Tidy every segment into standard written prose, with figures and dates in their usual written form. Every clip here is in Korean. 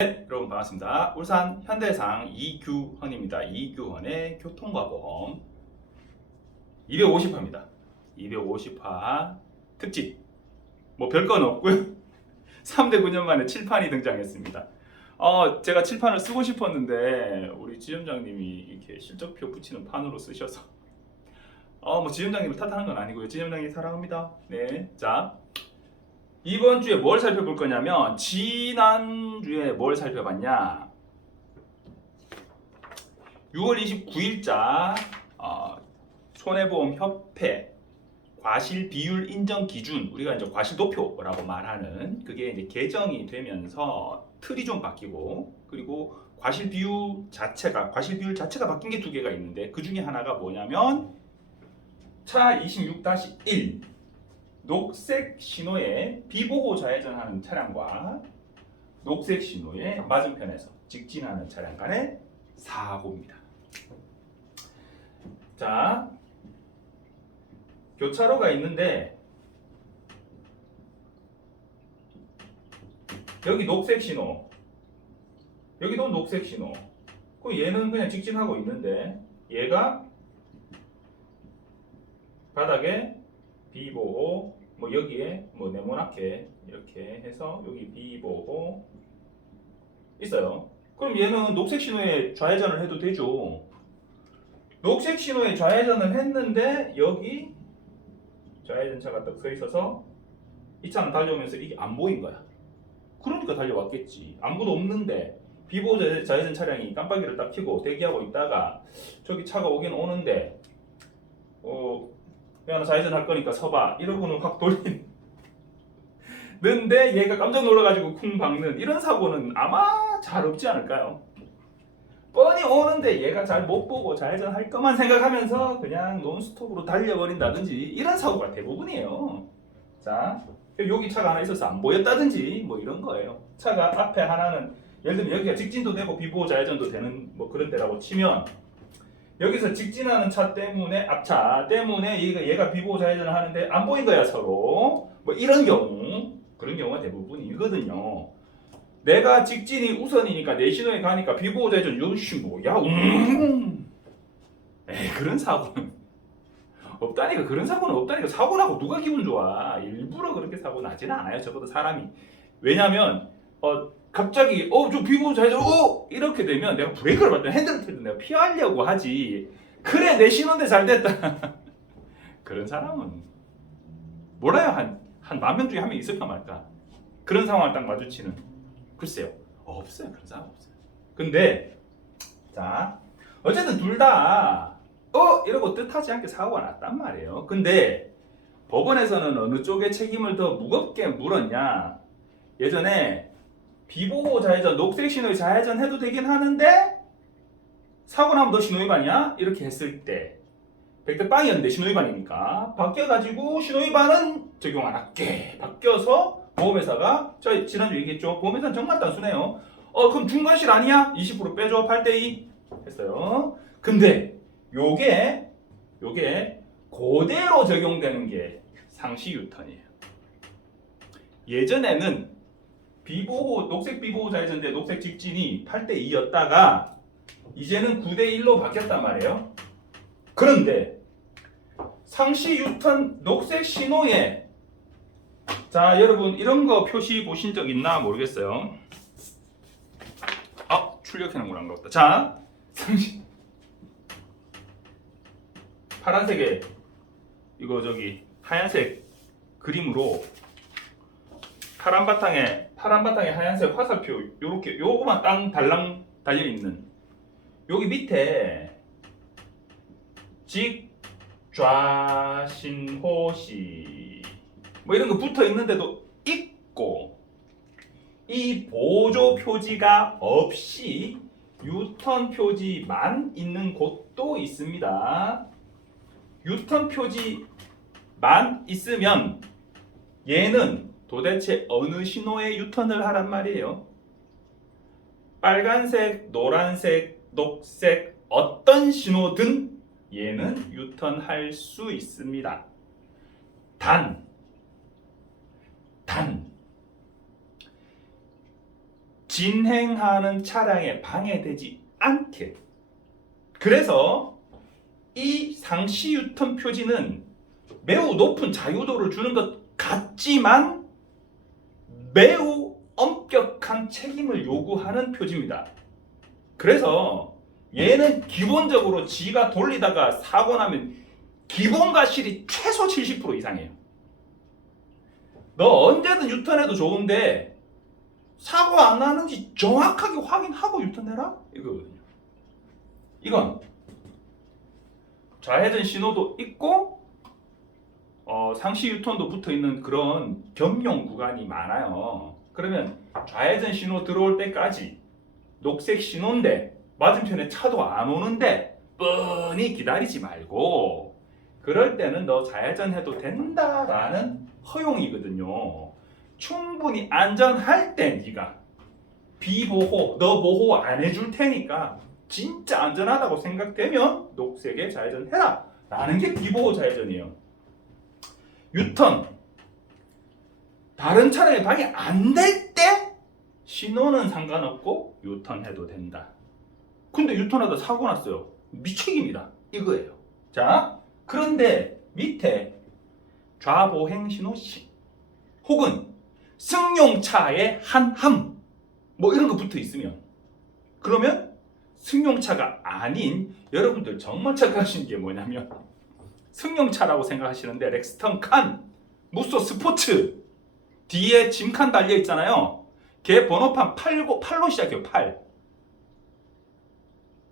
네, 여러분 반갑습니다. 울산 현대해상 이규헌입니다. 이규헌의 교통과 보험 250화입니다. 250화 특집. 뭐 별건 없고요. 3대 9년 만에 칠판이 등장했습니다. 제가 칠판을 쓰고 싶었는데 우리 지점장님이 이렇게 실적표 붙이는 판으로 쓰셔서 뭐 지점장님을 탓하는 건 아니고요. 지점장님 사랑합니다. 네, 자. 이번 주에 뭘 살펴볼 거냐면 지난주에 뭘 살펴봤냐, 6월 29일자 손해보험협회 과실 비율 인정 기준, 우리가 이제 과실도표라고 말하는 그게 이제 개정이 되면서 틀이 좀 바뀌고, 그리고 과실 비율 자체가 바뀐 게 두 개가 있는데, 그 중에 하나가 뭐냐면 차 26-1 녹색 신호에 비보호 좌회전하는 차량과 녹색 신호에 맞은편에서 직진하는 차량 간의 사고입니다. 자, 교차로가 있는데 여기 녹색 신호, 여기도 녹색 신호. 그럼 얘는 그냥 직진하고 있는데 얘가 바닥에 비보호, 뭐 여기에 뭐 네모나게 이렇게 해서 여기 비보호 있어요. 그럼 얘는 녹색 신호에 좌회전을 해도 되죠. 녹색 신호에 좌회전을 했는데 여기 좌회전차가 딱 서 있어서 이 차는 달려오면서 이게 안 보인 거야. 그러니까 달려왔겠지. 아무도 없는데 비보호 좌회전 차량이 깜빡이를 딱 켜고 대기하고 있다가 저기 차가 오긴 오는데 야, 나 좌회전 할 거니까 서봐 이러고는 확 돌리는데 얘가 깜짝 놀라가지고 쿵 박는 이런 사고는 아마 잘 없지 않을까요? 뻔히 오는데 얘가 잘 못 보고 좌회전 할 것만 생각하면서 그냥 논스톱으로 달려버린다든지 이런 사고가 대부분이에요. 자, 여기 차가 하나 있어서 안 보였다든지 뭐 이런 거예요. 차가 앞에 하나는 예를 들면 여기가 직진도 되고 비보호 좌회전도 되는 뭐 그런 데라고 치면, 여기서 직진하는 차 때문에, 앞차 때문에 얘가 비보호 좌회전을 하는데 안 보인 거야 서로. 뭐 이런 경우, 그런 경우가 대부분이거든요. 내가 직진이 우선이니까 내 신호에 가니까 비보호 좌회전 요시 뭐야, 에이, 그런 사고는 없다니까. 그런 사고는 없다니까. 사고 나고 누가 기분 좋아. 일부러 그렇게 사고 나지는 않아요, 적어도 사람이. 왜냐면 갑자기 저 비보호 좌회전 이렇게 되면 내가 브레이크를 밟든 핸들을 틀든 내가 피하려고 하지. 그래 내 신호인데 잘 됐다. 그런 사람은 몰라요. 한 10,000명 중에 한 명 있을까 말까. 그런 상황을 딱 마주치는, 글쎄요, 없어요. 그런 사람 없어요. 근데 자, 어쨌든 둘 다 이러고 뜻하지 않게 사고가 났단 말이에요. 근데 법원에서는 어느 쪽에 책임을 더 무겁게 물었냐, 예전에 비보호 좌회전, 녹색 신호에 좌회전 해도 되긴 하는데 사고 나면 너 신호위반이야? 이렇게 했을 때 100대 빵이었는데 신호위반이니까 바뀌어가지고 신호위반은 적용 안 할게, 바뀌어서 보험회사가, 저 지난주 얘기했죠, 보험회사는 정말 단순해요. 그럼 중과실 아니야? 20% 빼줘, 8대2 했어요. 근데 요게 그대로 적용되는 게 상시 유턴이에요. 예전에는 녹색 비보호 좌회전대 녹색 직진이 8대2였다가 이제는 9대1로 바뀌었단 말이에요. 그런데 상시 유턴 녹색 신호에, 자 여러분 이런 거 표시 보신 적 있나 모르겠어요. 출력해놓은 거란 것 같다. 자, 상시 파란색에 이거 저기 하얀색 그림으로 파란 바탕에 하얀색 화살표 요렇게 요거만 땅 달랑 달려 있는, 여기 밑에 직좌신호시 뭐 이런 거 붙어 있는데도 있고, 이 보조 표지가 없이 유턴 표지만 있는 곳도 있습니다. 유턴 표지만 있으면 얘는 도대체 어느 신호에 유턴을 하란 말이에요? 빨간색, 노란색, 녹색 어떤 신호든 얘는 유턴할 수 있습니다. 단 진행하는 차량에 방해되지 않게. 그래서 이 상시 유턴 표지는 매우 높은 자유도를 주는 것 같지만 매우 엄격한 책임을 요구하는 표지입니다. 그래서 얘는 기본적으로 지가 돌리다가 사고 나면 기본 과실이 최소 70% 이상이에요. 너 언제든 유턴해도 좋은데 사고 안 나는지 정확하게 확인하고 유턴해라? 이거거든요. 이건 좌회전 신호도 있고 상시 유턴도 붙어있는 그런 겸용 구간이 많아요. 그러면 좌회전 신호 들어올 때까지 녹색 신호인데 맞은편에 차도 안 오는데 뻔히 기다리지 말고 그럴 때는 너 좌회전해도 된다라는 허용이거든요. 충분히 안전할 때 네가 비보호, 너 보호 안 해줄 테니까 진짜 안전하다고 생각되면 녹색에 좌회전해라 라는 게 비보호 좌회전이에요. 유턴 다른 차량에 방해 안 될 때 신호는 상관없고 유턴해도 된다. 근데 유턴하다 사고 났어요. 미책임이다 이거예요. 자, 그런데 밑에 좌보행 신호 시 혹은 승용차의 한함 뭐 이런 거 붙어 있으면 그러면 승용차가 아닌 여러분들 정말 착각하시는 게 뭐냐면 승용차라고 생각하시는데 렉스턴 칸, 무쏘 스포츠 뒤에 짐칸 달려 있잖아요. 걔 번호판 8로 시작해요. 8.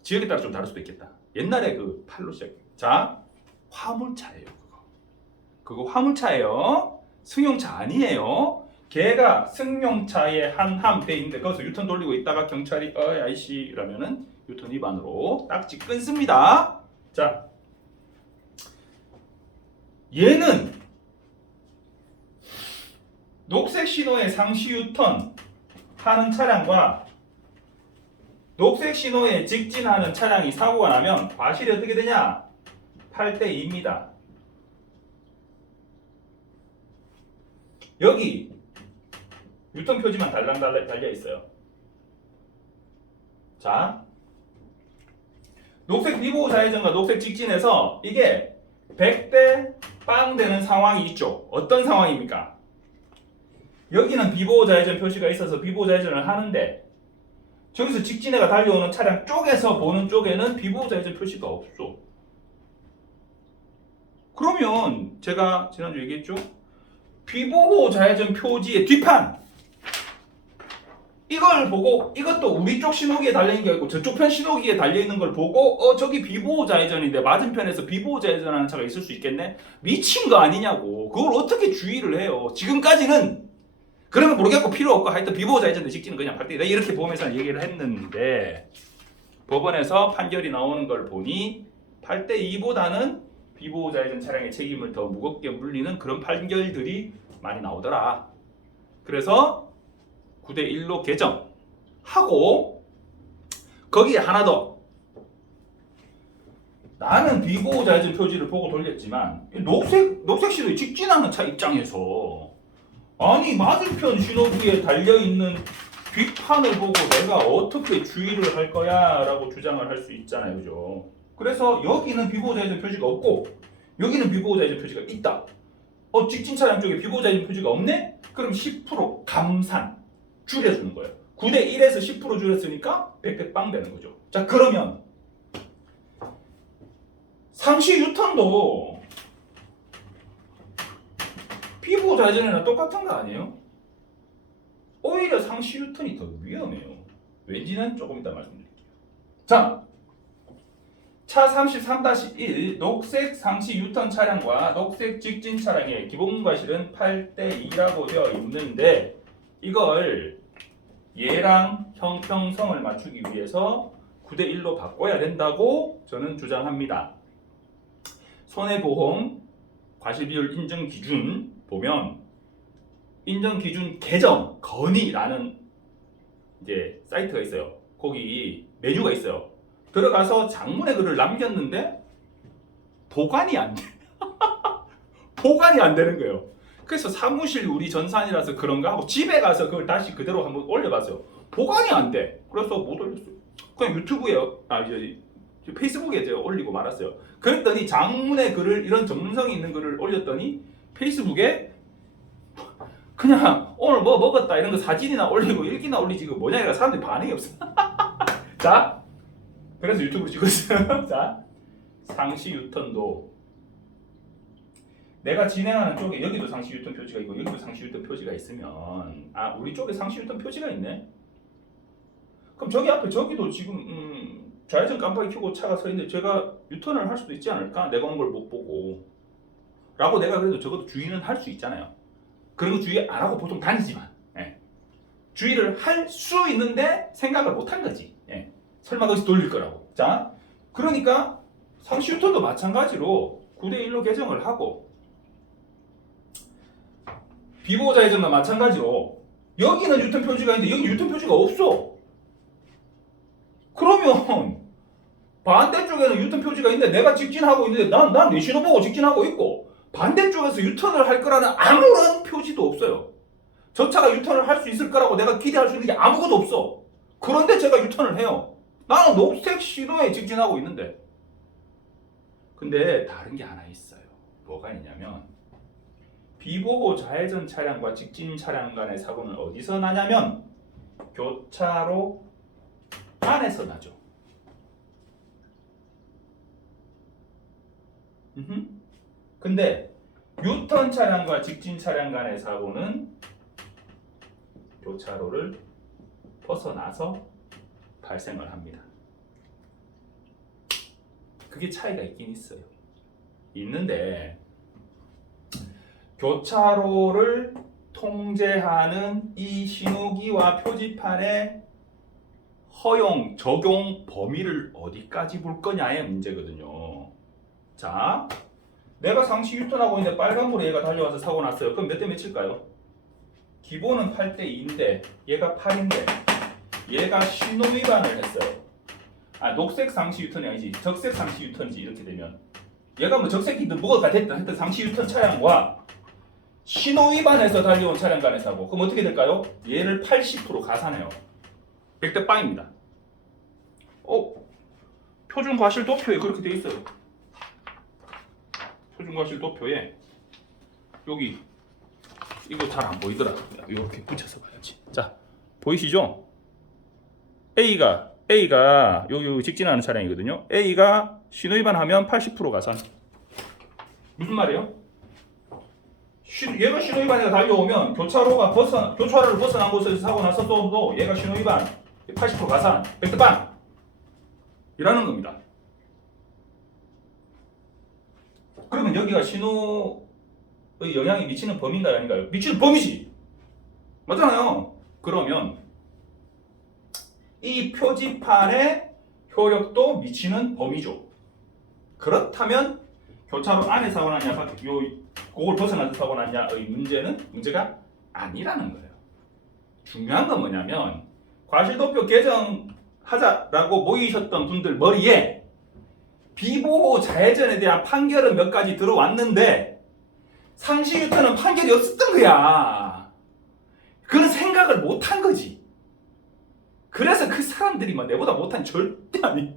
지역에 따라 좀 다를 수도 있겠다. 옛날에 그 8로 시작해요. 자, 화물차예요. 그거 화물차예요. 승용차 아니에요. 걔가 승용차에 한함 돼 있는데 거기서 유턴 돌리고 있다가 경찰이 아이씨 이러면은 유턴 위반으로 딱지 끊습니다. 자, 얘는 녹색 신호에 상시 유턴 하는 차량과 녹색 신호에 직진하는 차량이 사고가 나면 과실이 어떻게 되냐? 8대2입니다. 여기 유턴 표지만 달랑 달려 있어요. 자, 녹색 비보호 좌회전과 녹색 직진에서 이게 100대 빵 되는 상황이 있죠. 어떤 상황입니까? 여기는 비보호 좌회전 표시가 있어서 비보호 좌회전을 하는데 저기서 직진해가 달려오는 차량 쪽에서 보는 쪽에는 비보호 좌회전 표시가 없어. 그러면 제가 지난주 얘기했죠. 비보호 좌회전 표지의 뒷판 이걸 보고 이것도 우리 쪽 신호기에 달려있는 게 아니고 저쪽 편 신호기에 달려있는 걸 보고 저기 비보호 좌회전인데 맞은편에서 비보호 좌회전하는 차가 있을 수 있겠네? 미친 거 아니냐고. 그걸 어떻게 주의를 해요. 지금까지는 그러면 모르겠고 필요 없고 하여튼 비보호 좌회전대 직진은 그냥 발대 이렇게 보험회사는 얘기를 했는데 법원에서 판결이 나오는 걸 보니 8대2보다는 비보호 좌회전 차량의 책임을 더 무겁게 물리는 그런 판결들이 많이 나오더라. 그래서 9대1로 개정하고 거기에 하나 더 나는 비보호 좌회전 표지를 보고 돌렸지만 녹색 신호에 직진하는 차 입장에서 아니 맞은편 신호기에 달려있는 뒷판을 보고 내가 어떻게 주의를 할 거야 라고 주장을 할 수 있잖아요. 그죠? 그래서 여기는 비보호 좌회전 표지가 없고 여기는 비보호 좌회전 표지가 있다. 직진 차량 쪽에 비보호 좌회전 표지가 없네? 그럼 10% 감산 줄여주는 거예요. 9대1에서 10% 줄였으니까 100대 빵 되는 거죠. 자, 그러면 상시 유턴도 비보호 좌회전이랑 똑같은 거 아니에요? 오히려 상시 유턴이 더 위험해요. 왠지는 조금 이따 말씀드릴게요. 자, 차 33-1 녹색 상시 유턴 차량과 녹색 직진 차량의 기본 과실은 8대2라고 되어 있는데 이걸 얘랑 형평성을 맞추기 위해서 9대1로 바꿔야 된다고 저는 주장합니다. 손해보험 과실비율 인정 기준 보면 인정 기준 개정 건의라는 이제 사이트가 있어요. 거기 메뉴가 있어요. 들어가서 장문의 글을 남겼는데 보관이 안 돼. 보관이 안 되는 거예요. 그래서 사무실 우리 전산이라서 그런가 하고 집에 가서 그걸 다시 그대로 한번 올려봤어요. 보관이 안 돼. 그래서 못 올렸어요. 그냥 유튜브에 이제 페이스북에 제가 올리고 말았어요. 그랬더니 장문의 글을 이런 전문성이 있는 글을 올렸더니 페이스북에 그냥 오늘 뭐 먹었다 이런 거 사진이나 올리고 일기나 올리지 그 뭐냐 이라 사람들이 반응이 없어. 자, 그래서 유튜브 찍었어요. 자, 상시 유턴도 내가 진행하는 쪽에 여기도 상시 유턴 표지가 있고 여기도 상시 유턴 표지가 있으면 우리 쪽에 상시 유턴 표지가 있네. 그럼 저기 앞에 저기도 지금 좌회전 깜빡이 켜고 차가 서 있는데 제가 유턴을 할 수도 있지 않을까? 내가 오는 걸 못 보고 라고 내가 그래도 적어도 주의는 할 수 있잖아요. 그런 거 주의 안 하고 보통 다니지만 주의를 할 수 있는데 생각을 못 한 거지. 설마 거기서 돌릴 거라고. 자, 그러니까 상시 유턴도 마찬가지로 9대1로 개정을 하고 비보호 좌회전도 마찬가지로 여기는 유턴 표지가 있는데 여기 유턴 표지가 없어. 그러면 반대쪽에는 유턴 표지가 있는데 내가 직진하고 있는데 난 내 신호 보고 직진하고 있고 반대쪽에서 유턴을 할 거라는 아무런 표지도 없어요. 저 차가 유턴을 할 수 있을 거라고 내가 기대할 수 있는 게 아무것도 없어. 그런데 제가 유턴을 해요. 나는 녹색 신호에 직진하고 있는데. 근데 다른 게 하나 있어요. 뭐가 있냐면 비보호 좌회전 차량과 직진 차량 간의 사고는 어디서 나냐면 교차로 안에서 나죠. 근데 유턴 차량과 직진 차량 간의 사고는 교차로를 벗어나서 발생을 합니다. 그게 차이가 있긴 있어요. 있는데 교차로를 통제하는 이 신호기와 표지판의 허용, 적용 범위를 어디까지 볼 거냐의 문제거든요. 자, 내가 상시 유턴하고 있는데 빨간불에 얘가 달려와서 사고 났어요. 그럼 몇 대 몇일까요? 기본은 8대 2인데 얘가 8인데 얘가 신호 위반을 했어요. 녹색 상시 유턴이 아니지 적색 상시 유턴이지. 이렇게 되면 얘가 뭐 적색이든 뭐가 됐든 하여튼 상시 유턴 차량과 신호 위반해서 달려온 차량 간의 사고. 그럼 어떻게 될까요? 얘를 80% 가산해요. 100대 빵입니다. 표준 과실 도표에 그렇게 돼 있어요. 표준 과실 도표에 여기 이거 잘 안 보이더라. 이렇게 붙여서 봐야지. 자, 보이시죠? A가 여기 직진하는 차량이거든요. A가 신호 위반하면 80% 가산. 무슨 말이에요? 얘가 신호 위반해서 달려오면 교차로를 벗어난 곳에서 사고 났어도 얘가 신호 위반 80% 가산 100대 빵 이라는 겁니다. 그러면 여기가 신호의 영향이 미치는 범위인가요? 아닌가요? 미치는 범위지. 맞잖아요. 그러면 이 표지판의 효력도 미치는 범위죠. 그렇다면 교차로 안에 사고 났냐, 그걸 벗어나서 사고 났냐의 문제가 아니라는 거예요. 중요한 건 뭐냐면 과실도표 개정하자라고 모이셨던 분들 머리에 비보호 좌회전에 대한 판결은 몇 가지 들어왔는데 상시 유턴은 판결이 없었던 거야. 그런 생각을 못한 거지. 그래서 그 사람들이 내보다 못한 절대 아니.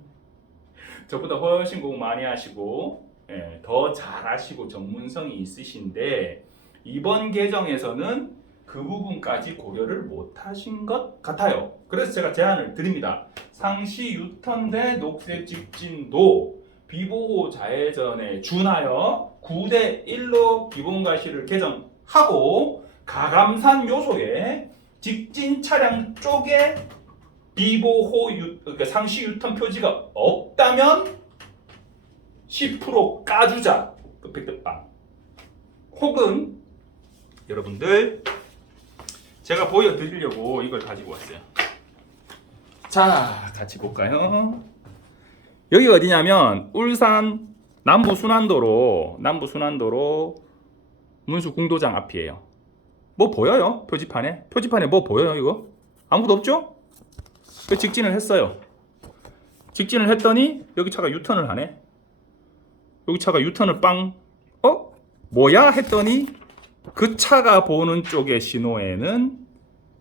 저보다 훨씬 공부 많이 하시고 더 잘하시고 전문성이 있으신데 이번 개정에서는 그 부분까지 고려를 못하신 것 같아요. 그래서 제가 제안을 드립니다. 상시 유턴 대 녹색 직진도 비보호 좌회전에 준하여 9대1로 기본과실을 개정하고 가감산 요소에 직진 차량 쪽에 그러니까 상시 유턴 표지가 없다면 10% 까주자. 100대 빵. 혹은 여러분들 제가 보여드리려고 이걸 가지고 왔어요. 자, 같이 볼까요? 여기 어디냐면 울산 남부순환도로 문수궁도장 앞이에요. 뭐 보여요? 표지판에 뭐 보여요 이거? 아무것도 없죠? 그 직진을 했어요. 직진을 했더니 여기 차가 유턴을 하네. 여기 차가 유턴을 뭐야? 했더니 그 차가 보는 쪽의 신호에는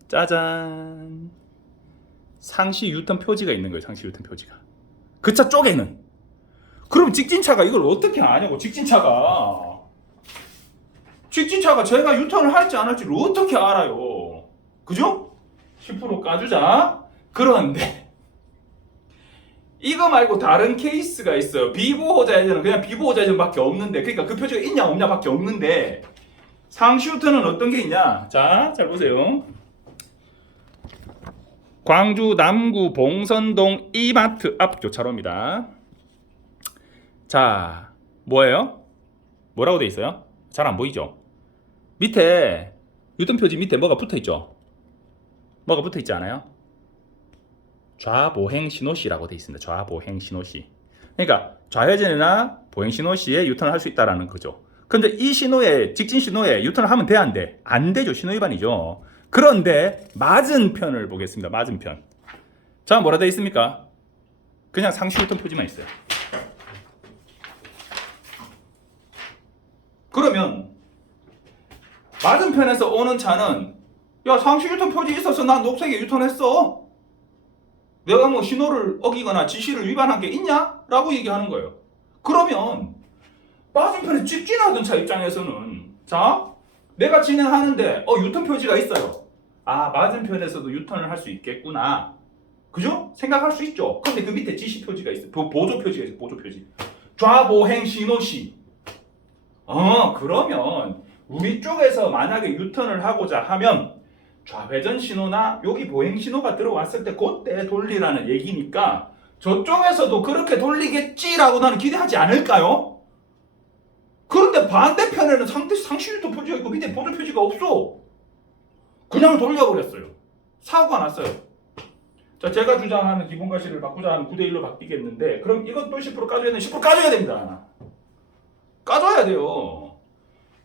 짜잔 상시 유턴 표지가 있는 거예요. 상시 유턴 표지가. 그 차 쪽에는. 그럼 직진차가 이걸 어떻게 아냐고. 직진차가 제가 유턴을 할지 안 할지를 어떻게 알아요. 그죠? 10% 까주자. 그런데 이거 말고 다른 케이스가 있어요. 비보호자회전은 그냥 비보호자회전밖에 없는데, 그러니까 그 표지가 있냐 없냐 밖에 없는데, 상시 유턴은 어떤 게 있냐. 자, 잘 보세요. 광주 남구 봉선동 이마트 앞 교차로입니다. 자, 뭐예요? 뭐라고 돼 있어요? 잘 안 보이죠? 밑에 유턴 표지 밑에 뭐가 붙어 있죠? 뭐가 붙어 있지 않아요? 좌보행 신호시라고 돼 있습니다. 좌보행 신호시. 그러니까 좌회전이나 보행 신호시에 유턴을 할 수 있다라는 거죠. 근데 이 신호에, 직진 신호에 유턴을 하면 돼, 안 돼? 안 되죠. 신호 위반이죠. 그런데 맞은편을 보겠습니다. 맞은편. 자, 뭐라 돼 있습니까? 그냥 상시 유턴 표지만 있어요. 그러면 맞은편에서 오는 차는, 야, 상시 유턴 표지 있어서 난 녹색에 유턴했어. 내가 뭐 신호를 어기거나 지시를 위반한 게 있냐? 라고 얘기하는 거예요. 그러면 맞은편에 직진하던 차 입장에서는, 자, 내가 진행하는데 유턴 표지가 있어요. 아, 맞은편에서도 유턴을 할 수 있겠구나. 그죠? 생각할 수 있죠. 근데 그 밑에 지시 표지가 있어요. 보조 표지가 있어요. 보조 표지. 좌보행 신호시. 그러면 우리 쪽에서 만약에 유턴을 하고자 하면 좌회전 신호나 여기 보행 신호가 들어왔을 때 그때 돌리라는 얘기니까 저쪽에서도 그렇게 돌리겠지라고 나는 기대하지 않을까요? 그런데 반대편에는 상시 유턴 표지가 있고 밑에 보조 표지가 없어. 그냥 돌려버렸어요. 사고가 났어요. 자, 제가 주장하는 기본 과실을 바꾸자 하면 9대1로 바뀌겠는데, 그럼 이것도 10% 까줘야 되는 10% 까줘야 됩니다. 까줘야 돼요.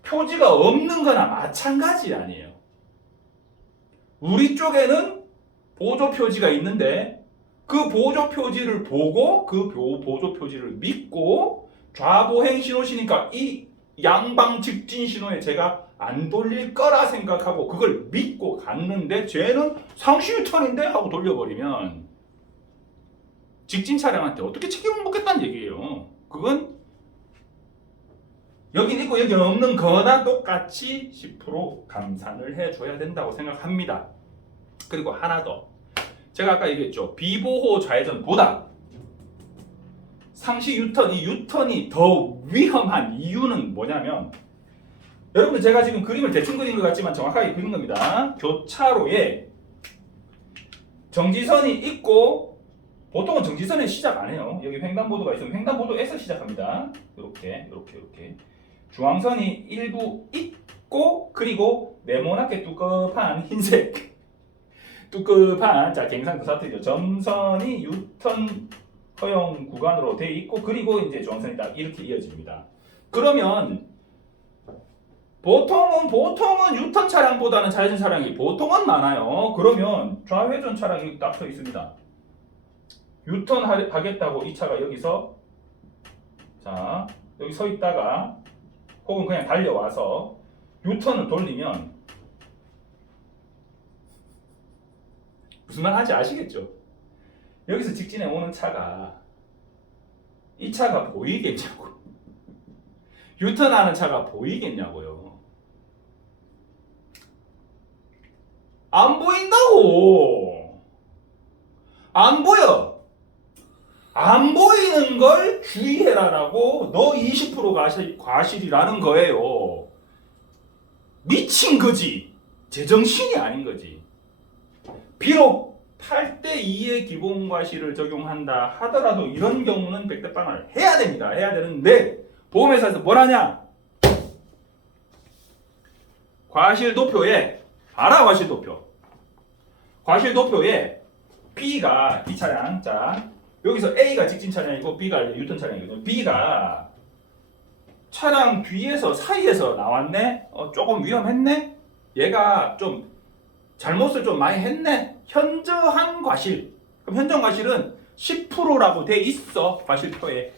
표지가 없는 거나 마찬가지 아니에요. 우리 쪽에는 보조 표지가 있는데 그 보조 표지를 보고 그 보조 표지를 믿고 좌보행 신호시니까 이 양방 직진 신호에 제가 안 돌릴 거라 생각하고 그걸 믿고 갔는데 쟤는 상시 유턴인데 하고 돌려버리면 직진 차량한테 어떻게 책임을 묻겠다는 얘기예요. 그건 여기 있고 여기 없는 거나 똑같이 10% 감산을 해줘야 된다고 생각합니다. 그리고 하나 더, 제가 아까 얘기했죠. 비보호 좌회전보다 상시 유턴, 이 유턴이 더 위험한 이유는 뭐냐면, 여러분들 제가 지금 그림을 대충 그린 것 같지만 정확하게 그린 겁니다. 교차로에 정지선이 있고, 보통은 정지선에 시작 안 해요. 여기 횡단보도가 있으면 횡단보도에서 시작합니다. 이렇게 중앙선이 일부 있고, 그리고 네모나게 두껍한 흰색 자, 경상도 사투리죠. 점선이 유턴 허용 구간으로 돼 있고, 그리고 이제 중앙선이 딱 이렇게 이어집니다. 그러면 보통은 유턴 차량보다는 좌회전 차량이 보통은 많아요. 그러면 좌회전 차량이 딱 서 있습니다. 유턴 하겠다고 이 차가 여기서, 자, 여기 서 있다가 혹은 그냥 달려와서 유턴을 돌리면 무슨 말 하는지 아시겠죠? 여기서 직진해 오는 차가, 이 차가 보이겠냐고. 유턴하는 차가 보이겠냐고요. 안 보인다고. 안 보여. 안 보이는 걸 주의해라라고. 너 20% 과실이라는 거예요. 미친 거지. 제정신이 아닌 거지. 비록 8대2의 기본 과실을 적용한다 하더라도 이런 경우는 백대빵을 해야 됩니다. 해야 되는데 보험회사에서 뭘 하냐? 과실도표에, 봐라, 과실도표에 B가 이 차량, 자, 여기서 A가 직진 차량이고 B가 유턴 차량이거든요. B가 차량 뒤에서 사이에서 나왔네. 조금 위험했네. 얘가 좀 잘못을 좀 많이 했네. 현저한 과실. 그럼 현저한 과실은 10%라고 돼 있어. 과실표에.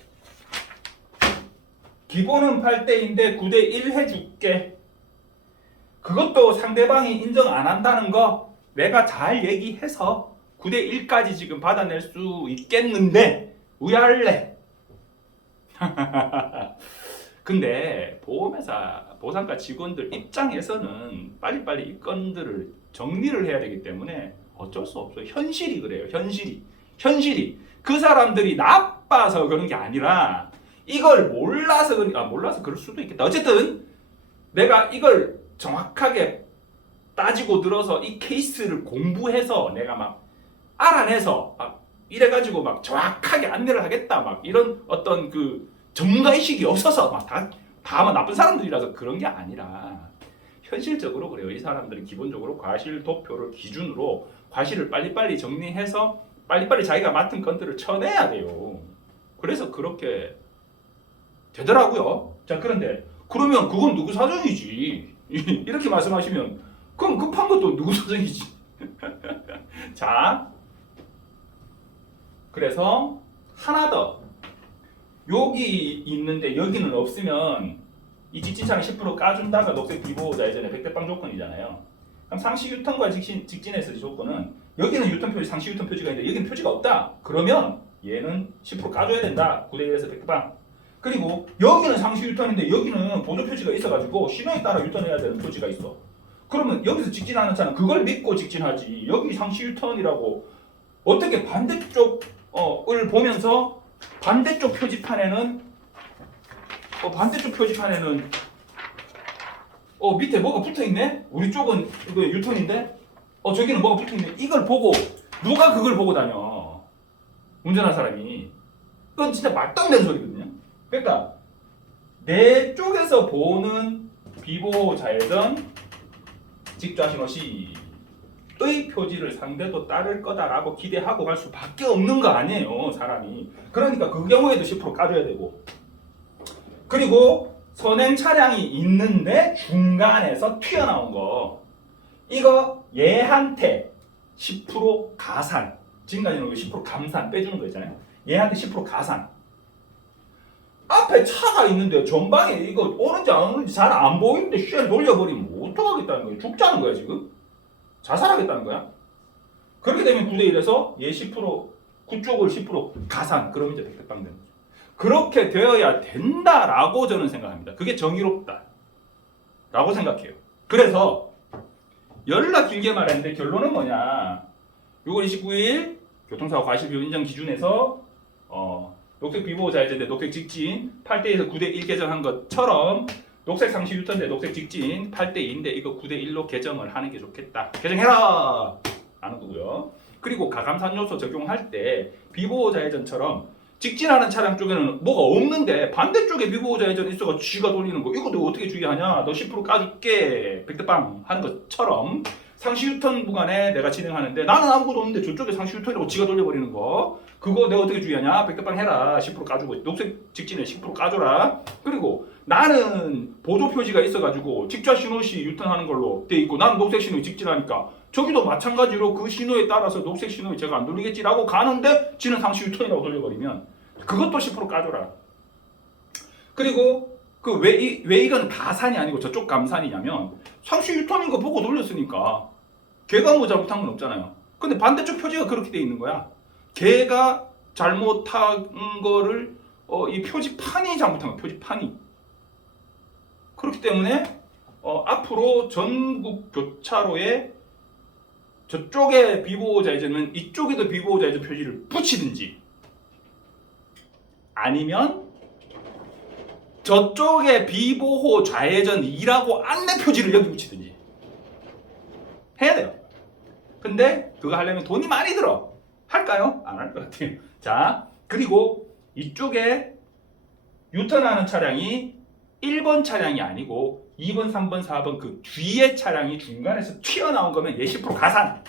기본은 8대인데 9대1 해줄게. 그것도 상대방이 인정 안 한다는 거 내가 잘 얘기해서 9대 1까지 지금 받아낼 수 있겠는데 왜 할래? 근데 보험회사 보상가 직원들 입장에서는 빨리빨리 이 건들을 정리를 해야 되기 때문에 어쩔 수 없어요. 현실이 그래요. 현실이 그 사람들이 나빠서 그런 게 아니라 이걸 몰라서 몰라서 그럴 수도 있겠다. 어쨌든 내가 이걸 정확하게 따지고 들어서 이 케이스를 공부해서 내가 막 알아내서 막 이래가지고 막 정확하게 안내를 하겠다 막 이런 어떤 그 전문가의식이 없어서 막 다 나쁜 사람들이라서 그런 게 아니라 현실적으로 그래요. 이 사람들이 기본적으로 과실 도표를 기준으로 과실을 빨리빨리 정리해서 빨리빨리 자기가 맡은 건들을 쳐내야 돼요. 그래서 그렇게 되더라고요. 자, 그런데 그러면 그건 누구 사정이지? 이렇게 말씀하시면 그럼 급한 것도 누구 사정이지? 자, 그래서 하나 더 여기 있는데 여기는 없으면 이 직진차는 10% 까준다가 녹색 비보호자 예전에 100대빵 조건이잖아요. 그럼 상시 유턴과 직진에서 조건은 여기는 유턴 표지, 상시 유턴 표지가 있는데 여기는 표지가 없다. 그러면 얘는 10% 까줘야 된다. 9대 1에서 100대빵. 그리고 여기는 상시 유턴인데 여기는 보조 표지가 있어가지고 신호에 따라 유턴해야 되는 표지가 있어. 그러면 여기서 직진하는 차는 그걸 믿고 직진하지. 여기 상시 유턴이라고 어떻게 반대쪽을 보면서 반대쪽 표지판에는 밑에 뭐가 붙어있네? 우리 쪽은 이거 유턴인데 저기는 뭐가 붙어있네. 이걸 보고 누가 그걸 보고 다녀? 운전한 사람이. 그건 진짜 말도 안 되는 소리거든요. 그러니까 내 쪽에서 보는 비보호 좌회전 직좌신호 시의 표지를 상대도 따를 거다라고 기대하고 갈 수밖에 없는 거 아니에요, 사람이. 그러니까 그 경우에도 10% 까줘야 되고. 그리고 선행 차량이 있는데 중간에서 튀어나온 거, 이거 얘한테 10% 가산, 지금까지는 10% 감산 빼주는 거 있잖아요. 얘한테 10% 가산. 앞에 차가 있는데 전방에 이거 오는지 안 오는지 잘 안 보이는데 쉘 돌려버리면 뭐 어떡하겠다는 거예요? 죽자는 거야 지금? 자살하겠다는 거야? 그렇게 되면 9대 1에서 얘 10%, 그쪽을 10% 가산, 그럼 이제 100대빵 되는 거죠. 그렇게 되어야 된다라고 저는 생각합니다. 그게 정의롭다 라고 생각해요. 그래서 열나 길게 말했는데 결론은 뭐냐, 6월 29일 교통사고 과실비용 인정 기준에서 녹색 비보호 좌회전대 녹색 직진 8대2에서 9대 1 개정한 것처럼 녹색 상시 유턴대 녹색 직진 8대 2인데 이거 9대 1로 개정을 하는 게 좋겠다. 개정해라! 라는 거고요. 그리고 가감산 요소 적용할 때 비보호 좌회전처럼 직진하는 차량 쪽에는 뭐가 없는데 반대쪽에 비보호 좌회전 있어가 쥐가 돌리는 거, 이거 너 어떻게 주의하냐? 너 10% 까줄게 100대빵 하는 것처럼 상시 유턴 구간에 내가 진행하는데 나는 아무것도 없는데 저쪽에 상시 유턴이라고 지가 돌려버리는 거, 그거 내가 어떻게 주의하냐? 100대빵 해라. 10% 까주고 녹색 직진에 10% 까줘라. 그리고 나는 보조 표지가 있어가지고 직좌 신호시 유턴하는 걸로 돼 있고 나는 녹색 신호에 직진하니까 저기도 마찬가지로 그 신호에 따라서 녹색 신호에 제가 안 돌리겠지라고 가는데 지는 상시 유턴이라고 돌려버리면 그것도 10% 까줘라. 그리고 왜 이건 가산이 아니고 저쪽 감산이냐면 상시 유턴인 거 보고 돌렸으니까 걔가 뭐 잘못한 건 없잖아요. 근데 반대쪽 표지가 그렇게 돼 있는 거야. 걔가 잘못한 거를 이 표지판이 잘못한 거야. 표지판이. 그렇기 때문에 앞으로 전국 교차로에 저쪽에 비보호 좌회전은 이쪽에도 비보호 좌회전 표지를 붙이든지, 아니면 저쪽에 비보호 좌회전이라고 안내 표지를 여기 붙이든지 해야 돼요. 근데 그거 하려면 돈이 많이 들어. 할까요? 안 할 것 같아요. 자, 그리고 이쪽에 유턴하는 차량이 1번 차량이 아니고 2번, 3번, 4번 그 뒤에 차량이 중간에서 튀어나온 거면 얘 10% 가산.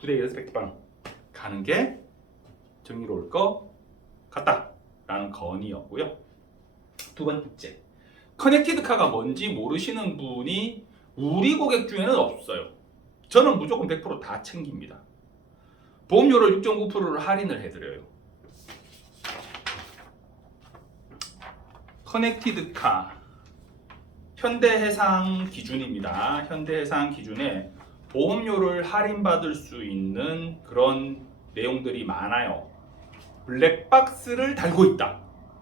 9대 1에서 100대빵 가는 게 정의로울 것 같다라는 건의였고요. 두 번째, 커넥티드카가 뭔지 모르시는 분이 우리 고객 중에는 없어요. 저는 무조건 100% 다 챙깁니다. 보험료를 6.9%를 할인을 해드려요. 커넥티드카 현대해상 기준입니다. 현대해상 기준에 보험료를 할인받을 수 있는 그런 내용들이 많아요. 블랙박스를 달고 있다.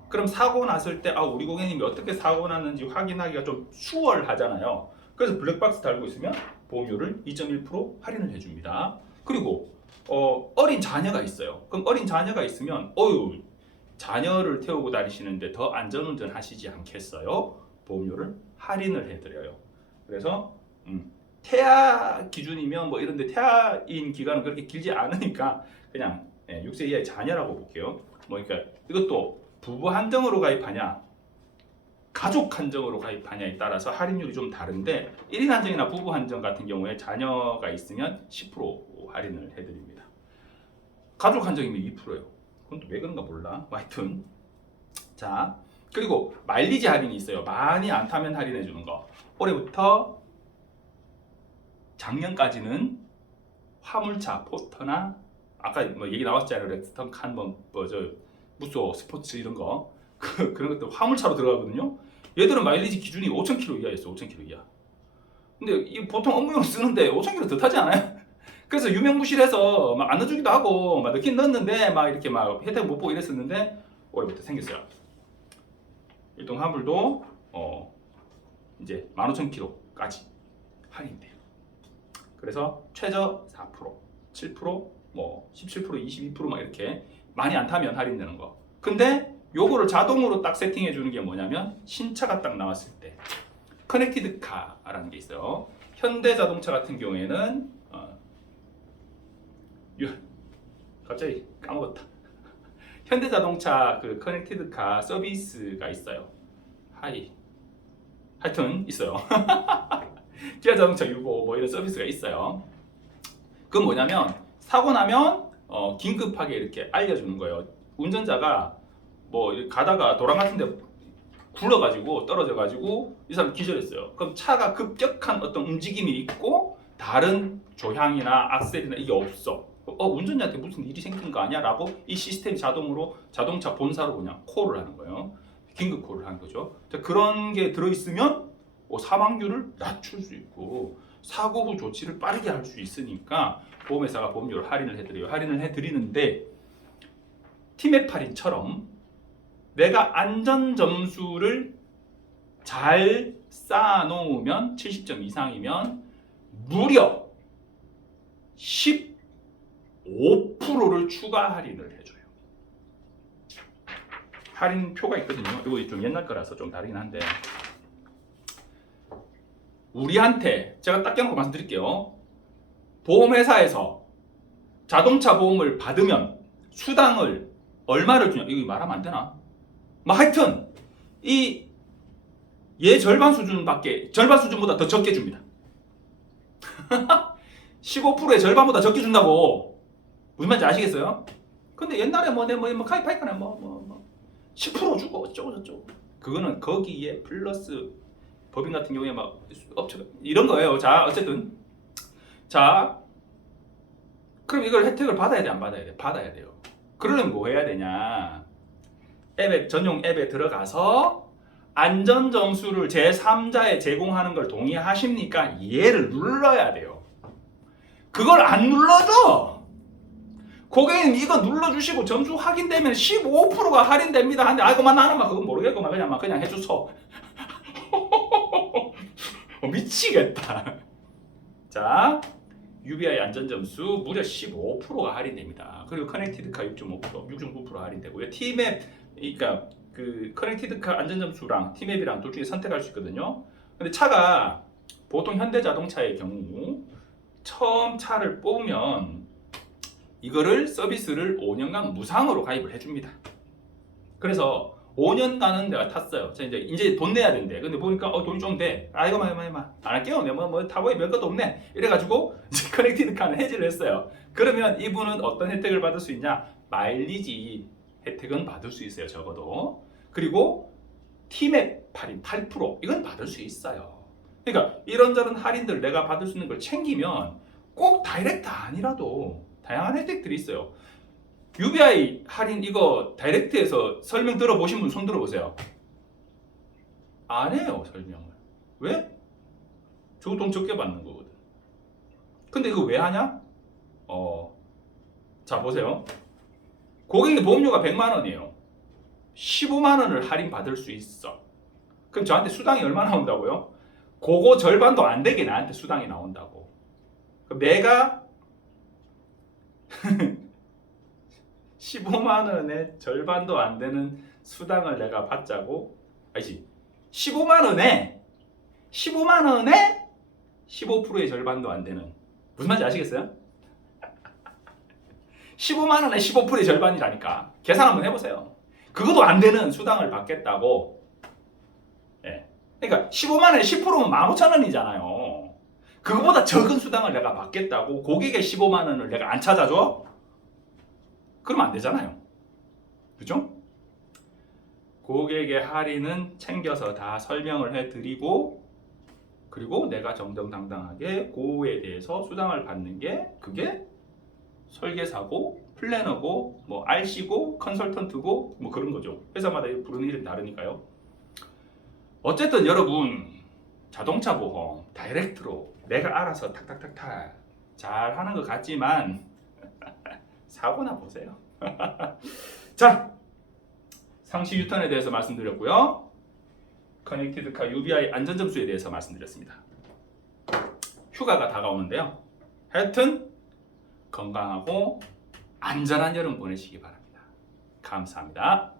그럼 사고 났을 때 우리 고객님이 어떻게 사고 났는지 확인하기가 좀 수월하잖아요. 그래서 블랙박스 달고 있으면 보험료를 2.1% 할인을 해줍니다. 그리고 어린 자녀가 있어요. 그럼 어린 자녀가 있으면 자녀를 태우고 다니시는데 더 안전운전 하시지 않겠어요? 보험료를 할인을 해드려요. 그래서 태아 기준이면 뭐 이런데 태아인 기간은 그렇게 길지 않으니까 그냥 6세 이하의 자녀라고 볼게요. 뭐 그러니까 이것도 부부 한정으로 가입하냐 가족 한정으로 가입하냐에 따라서 할인율이 좀 다른데 1인 한정이나 부부 한정 같은 경우에 자녀가 있으면 10% 할인을 해드립니다. 가족 한정이면 2%예요. 그건 또 왜 그런가 몰라. 하여튼 자, 그리고 마일리지 할인이 있어요. 많이 안 타면 할인해 주는 거. 올해부터 작년까지는 화물차, 포터나 아까 뭐 얘기 나왔잖아요. 렉스턴, 칸, 무쏘, 스포츠 이런 거 그런 것도 화물차로 들어가거든요. 얘들은 마일리지 기준이 5,000km 이하였어. 5,000km 이하. 근데 이 보통 업무용 쓰는데 5,000km 더 타지 않아요? 그래서 유명무실해서 막 안 넣어주기도 하고 막 넣긴 넣었는데 막 이렇게 막 혜택 못 보고 이랬었는데 올해부터 생겼어요. 일동 화물도 이제 15,000km까지 할인돼요. 그래서 최저 4%, 7%, 뭐 17%, 22%막 이렇게 많이 안 타면 할인되는 거. 근데 요거를 자동으로 딱 세팅해 주는 게 뭐냐면 신차가 딱 나왔을 때 커넥티드 카라는 게 있어요. 현대자동차 같은 경우에는 갑자기 까먹었다. 현대자동차 그 커넥티드 카 서비스가 있어요. 하여튼 있어요. 기아자동차 유보 뭐 이런 서비스가 있어요. 그건 뭐냐면 사고 나면 긴급하게 이렇게 알려주는 거예요. 운전자가 뭐 가다가 도랑 같은데 굴러가지고 떨어져가지고 이 사람 기절했어요. 그럼 차가 급격한 어떤 움직임이 있고 다른 조향이나 악셀이나 이게 없어. 운전자한테 무슨 일이 생긴 거 아니야? 라고 이 시스템이 자동으로 자동차 본사로 그냥 콜을 하는 거예요. 긴급 콜을 하는 거죠. 그런 게 들어있으면 사망률을 낮출 수 있고 사고 후 조치를 빠르게 할 수 있으니까 보험회사가 보험료를 할인을 해드려요. 할인을 해드리는데 티맵 할인처럼 내가 안전점수를 잘 쌓아놓으면 70점 이상이면 무려 15%를 추가 할인을 해줘요. 할인표가 있거든요. 이거 좀 옛날 거라서 좀 다르긴 한데 우리한테 제가 딱 껴놓고 말씀드릴게요. 보험회사에서 자동차 보험을 받으면 수당을 얼마를 주냐? 이거 말하면 안 되나? 하여튼 얘 절반 수준보다 더 적게 줍니다. 15%의 절반보다 적게 준다고. 무슨 말인지 아시겠어요? 근데 옛날에 뭐 가입하니까 10% 주고 어쩌고 저쩌고. 그거는 거기에 플러스 법인 같은 경우에 막 업체가 이런 거예요. 자, 어쨌든 자, 그럼 이걸 혜택을 받아야 돼, 안 받아야 돼? 받아야 돼요. 그러려면 뭐 해야 되냐? 전용 앱에 들어가서 안전 점수를 제3자에 제공하는 걸 동의하십니까? 얘를 눌러야 돼요. 그걸 안 눌러줘. 고객님 이거 눌러주시고 점수 확인되면 15%가 할인됩니다. 한데 나는 그건 모르겠고 그냥 해주소. 미치겠다. 자, UBI 안전점수 무려 15%가 할인됩니다. 그리고 커넥티드카 6.5%, 6.9% 할인되고요. T맵, 그러니까 그 커넥티드카 안전점수랑 T맵이랑 둘 중에 선택할 수 있거든요. 근데 차가 보통 현대자동차의 경우 처음 차를 뽑으면 이거를 서비스를 5년간 무상으로 가입을 해줍니다. 그래서 5년간은 내가 탔어요. 이제 돈 내야 된대. 근데 보니까 돈이 좀 돼. 이거 안 할게요. 내가 타보에 별것도 없네. 이래가지고 이제 커넥티드카는 해지를 했어요. 그러면 이분은 어떤 혜택을 받을 수 있냐? 마일리지 혜택은 받을 수 있어요. 적어도. 그리고 티맵 할인 8% 이건 받을 수 있어요. 그러니까 이런저런 할인들 내가 받을 수 있는 걸 챙기면 꼭 다이렉트 아니라도 다양한 혜택들이 있어요. UBI 할인 이거 다이렉트에서 설명 들어보신 분 손 들어보세요. 안 해요 설명을. 왜? 저거 돈 적게 받는 거거든. 근데 이거 왜 하냐? 자 보세요. 고객의 보험료가 100만 원이에요. 15만 원을 할인 받을 수 있어. 그럼 저한테 수당이 얼마 나온다고요? 그거 절반도 안 되게 나한테 수당이 나온다고. 그럼 내가 15만 원의 절반도 안 되는 수당을 내가 받자고? 아니지. 15만 원에 15%의 절반도 안 되는, 무슨 말인지 아시겠어요? 15만 원에 15%의 절반이라니까. 계산 한번 해보세요. 그것도 안 되는 수당을 받겠다고. 예. 그러니까 15만 원에 10%면 15,000원이잖아요. 그거보다 적은 수당을 내가 받겠다고 고객의 15만 원을 내가 안 찾아줘? 그러면 안 되잖아요. 그죠? 고객의 할인은 챙겨서 다 설명을 해드리고, 그리고 내가 정정당당하게 그거에 대해서 수당을 받는 게, 그게 설계사고 플래너고 뭐 RC고 컨설턴트고 뭐 그런 거죠. 회사마다 부르는 이름 다르니까요. 어쨌든 여러분, 자동차 보험 다이렉트로 내가 알아서 탁탁탁탁 잘 하는 것 같지만 사고나 보세요. 자, 상시 유턴에 대해서 말씀드렸고요. 커넥티드카 UBI 안전점수에 대해서 말씀드렸습니다. 휴가가 다가오는데요. 하여튼 건강하고 안전한 여름 보내시기 바랍니다. 감사합니다.